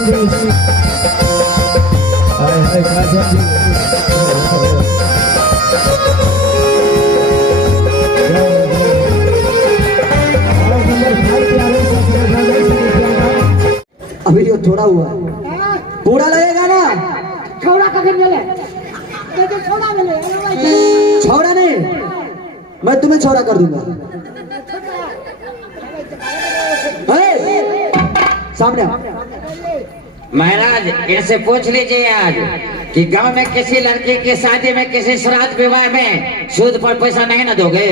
अभी ये थोड़ा हुआ है, पूरा लगेगा ना? छोड़ा कभी मिले तो छोड़ा मिले छोड़ा नहीं, मैं तुम्हें छोड़ा कर दूंगा। सामने महाराज इनसे पूछ लीजिए आज कि गांव में किसी लड़की की शादी में किसी श्राद्ध विवाह में सूद पर पैसा नहीं ना दोगे?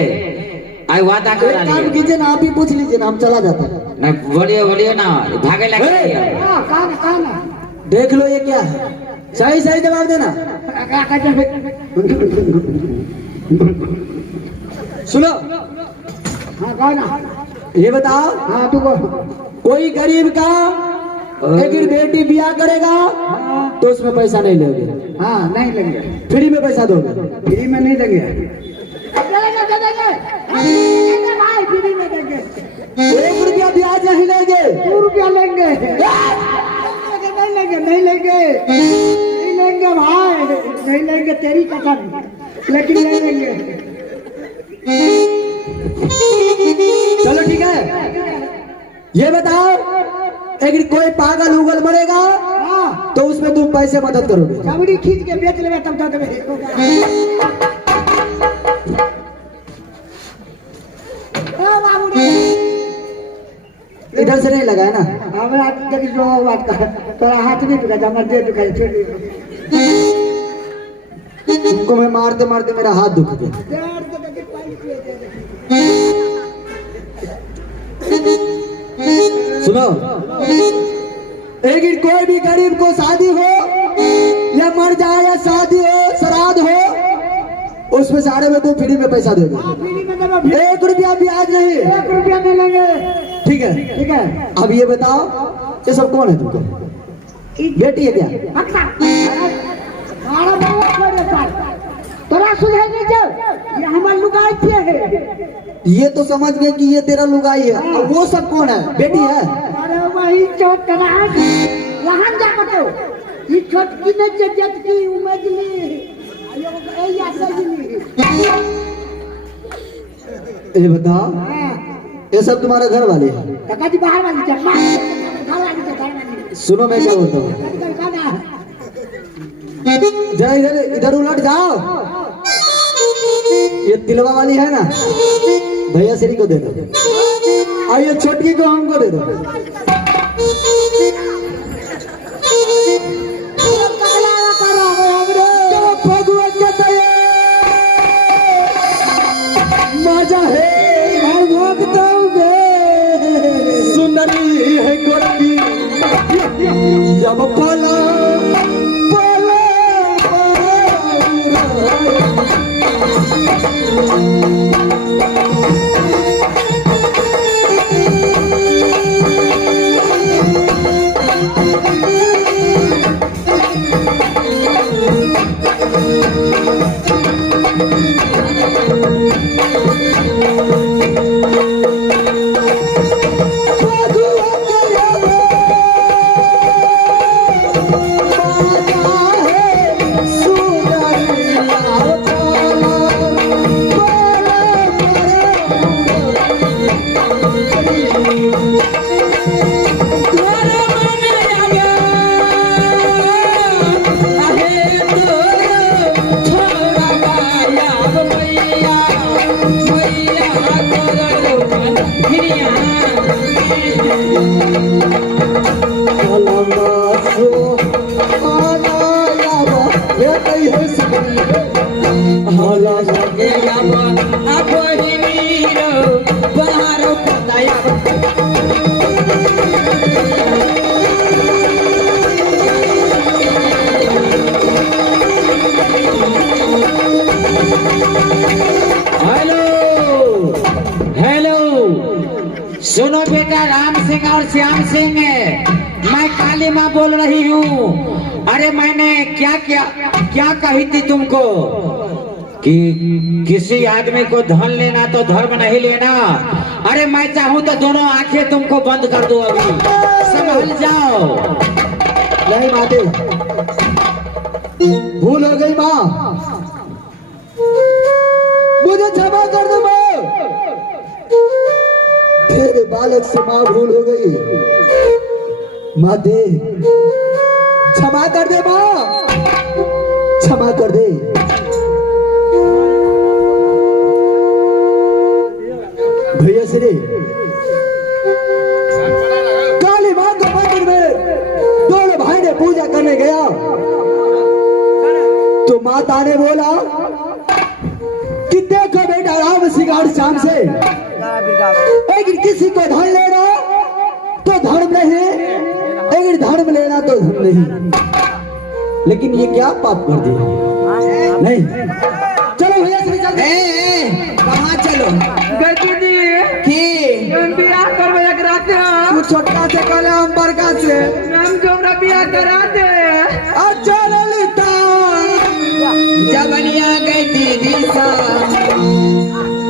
आई वादा करा काम कीजिए ना, आप ही पूछ लीजिए ना, हम चला जाते हैं। नहीं बोलिए ना, भागे लगे। देख लो ये क्या है, सही सही जवाब देना। सुनो, ये बताओ, कोई गरीब का लेकिन बेटी ब्याह करेगा तो उसमें पैसा नहीं लोगे? हाँ नहीं लेंगे। फ्री में पैसा दोगे? फ्री में नहीं देंगे। भाई फ्री में देंगे। 1 रुपया ब्याज नहीं लेंगे? 2 रुपया लेंगे। नहीं लेंगे, नहीं लेंगे, नहीं लेंगे भाई, नहीं लेंगे तेरी कसम, लेकिन नहीं लेंगे। चलो ठीक है, ये बताओ, अगर कोई पागल उगल मरेगा तो उसमें तुम पैसे मदद करोगे? चमड़ी खींच के बेच लेगा तब तक। इधर से नहीं लगा है ना? हमारा देखिए जो बात का तोरा हाथ नहीं दुखा, हमारा देह दुखा। तुमको मैं मारते मारते मेरा हाथ दुख गया। सुनो, लेकिन कोई भी गरीब को शादी हो या मर जाए या शादी हो श्राद्ध हो, उसमें सारे में तुम फ्री में पैसा दोगे? 1 रुपया ब्याज नहीं? 1 रुपया नहीं लेंगे। ठीक है, ठीक है। अब ये बताओ, ये सब कौन है तुमको? बेटी है क्या? तोरा सुधर नहीं जाओ, ये हमारे लुगाई है। ये तो समझ गए कि ये तेरा लुगाई है, और वो सब कौन है? बेटी है? अरे वही चोट करा यहाँ जा बतो, ये चोट की न जत की उमजली, आयो ए या सजली। ये बताओ, ये सब तुम्हारे घर वाले हैं? टका जी बाहर वाली चप्पा घर वाली तो घर वाली। सुनो, मैं क्या बोलता हूँ, जरा इधर इधर उलट जाओ। ये तिलवा वाली है ना, भैया श्री को दे दो, और ये छोटकी को हमको दे दो। मजा है सुंदरी है गोरखी, जब पला सुनो बेटा, राम सिंह और श्याम सिंह, मैं काली माँ बोल रही हूँ। अरे मैंने क्या कही थी तुमको कि किसी आदमी को धन लेना तो धर्म नहीं लेना। अरे मैं चाहूँ तो दोनों आंखें तुमको बंद कर दूं, अभी संभल जाओ। नहीं माते, भूल हो गई माँ, मुझे क्षमा कर दो माँ। तेरे बालक से माँ भूल हो गई, माते क्षमा कर दे माँ, क्षमा कर दे। भैया श्री काली माँ के मंदिर में दोनों भाई ने पूजा करने गया तो माता ने बोला कि देखो बेटा राम सिंगार शाम से, लेकिन किसी को धन लेना तो धर्म नहीं, लेकिन धर्म लेना तो धर्म नहीं। लेकिन ये क्या पाप कर दिया? नहीं, चलो भैया श्री चलते। कहाँ चलो? तू छोटका से कहले हम बड़का से बिया करा दे। अच्छा ललिता जबनिया गई दीदी सा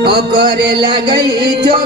और करे लगई जो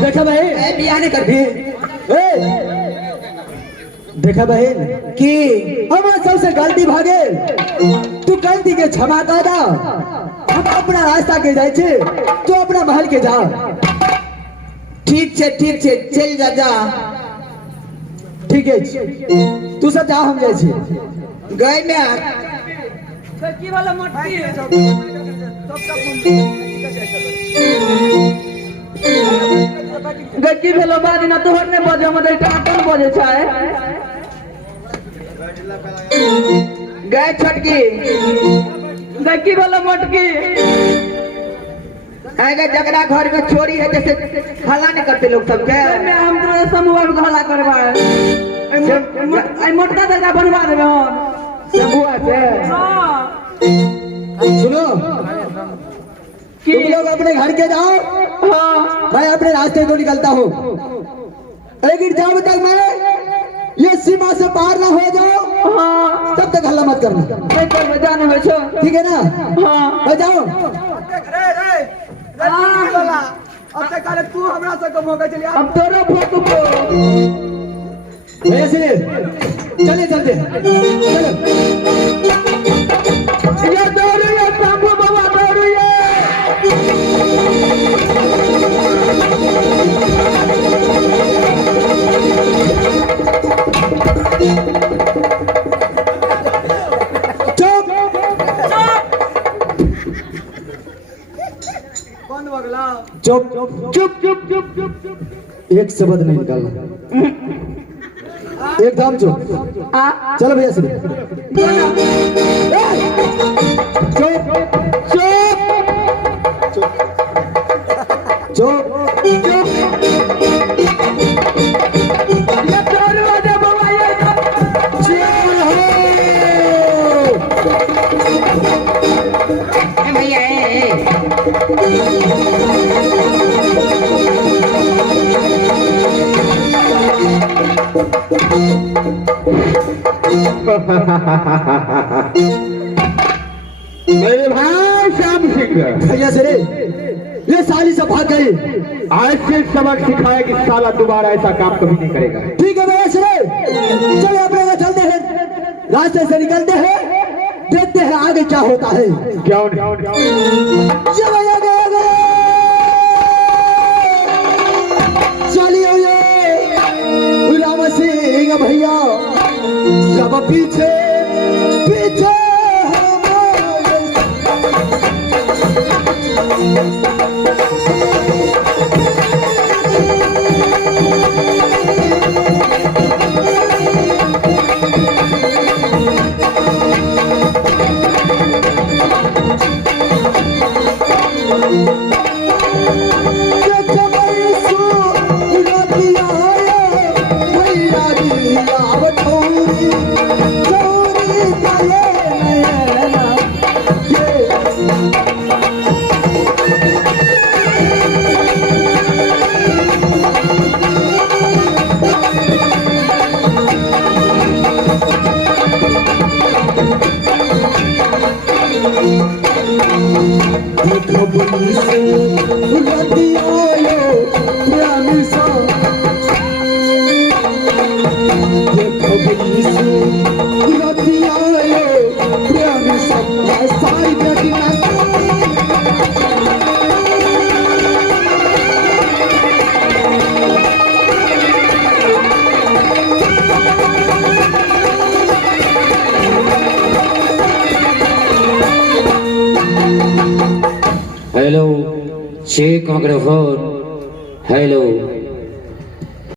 देखा बहन, बिया नहीं कर भी देखा बहन कि हमारे सबसे गलती भागे, तू गलती के क्षमा कर दा। हम अपना रास्ता के जाए छे, तू अपना महल के जा। ठीक छे चल जा जा। ठीक है तू सब जा, हम जाए छे। गए में की वाला मटकी गच्ची भेलो बाजी ना तोहर ने बजे हमर टाटन बजे छाए। गए छटकी गच्ची भेलो मटकी आएगा जगरा घर में चोरी है, जैसे हल्ला नहीं करते लोग सबके। में हम तोरे समूह में हल्ला करबा आई मोटका दादा बनवा देबे हम समूह से। हां सुनो, तुम लोग अपने घर के जाओ, मैं अपने रास्ते को निकलता हूँ। लेकिन जब तक मैं ये सीमा से पार ना हो जाओ, हां तब तक हल्ला मत करना। पेपर में जाने में छो, ठीक है ना? हां मैं जाओ। अब तक करे तू हमरा से कम हो गए चलिए। अब तोरो फोटो को ऐसे चले चलते चलो। ये दौड़ू ये बाबू बाबा दौड़ू ये चुप बंद बगला चुप चुप चुप चुप चुप चुप एक शब्द नहीं निकालना, एकदम चुप। चलो भैया सुनो, चुप चुप चुप ये दौड़ू आजा बाबा ये भैया मेरे भाई श्याम सिंह, भैया से रे ये साली से भाग गई। आज से सबक सिखाए कि साला दोबारा ऐसा काम कभी नहीं करेगा। ठीक है भैया से रे, चलो अपने घर चलते हैं, रास्ते से निकलते हैं, देखते हैं आगे क्या होता है। क्यों ये भैया गया गया चलिए ये राम सिंह भैया सब पीछे पीछे हेलो चेक माइक्रोफोन हेलो